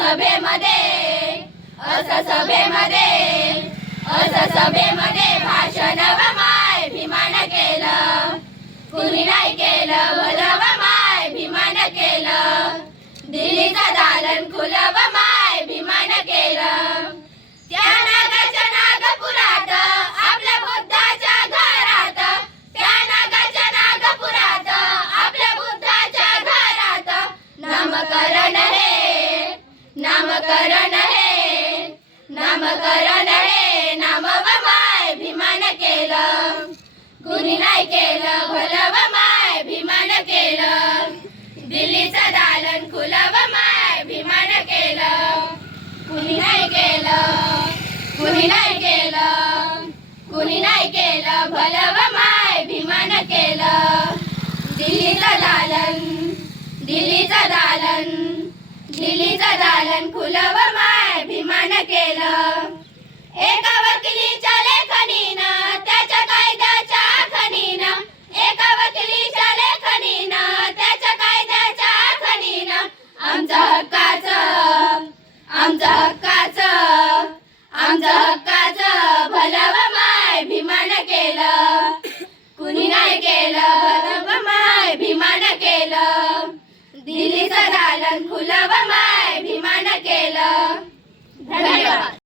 सभेमध्ये भाषण व माय भिमान केलं, कुणी नाही केलं भलं व माय भिमान केलं. दिल्लीचं दालन खुलं व माय भिमान केलं. त्या नागाच्या नागपुरात आपल्या बुद्धाच्या घरात, त्या नागाच्या नागपुरात आपल्या बुद्धाच्या घरात नामकरण हे, नामकरण हे, नामकरण हे नाम व माय भिमान केलं, कुणी नाही केलं भलं व माय भिमान केलं. दिल्लीचं दालन खुलं व माय भिमान केलं, कुणी नाही केलं, कुणी नाही केलं, कुणी नाही केलं भलं व माय भिमान केलं. दिल्लीचं दालन, दिल्लीचं दालन, दिल्लीचं दालन खुलं व माय भिमान केलं. एका वकिलीच्या लेखणीनं, त्याच्या कायद्याच्या आखणीनं, एका वकिलीच्या लेखणीनं, त्याच्या कायद्याच्या आखणीनं आमचं हक्काचं, आमचं हक्काचं, आमचं हक्काचं भलं व माय भिमान केलं, कुणी नाही केलं भलं व माय भिमान केलं. दिल्लीचं दालन खुलं व माय भिमान केलं. धन्यवाद.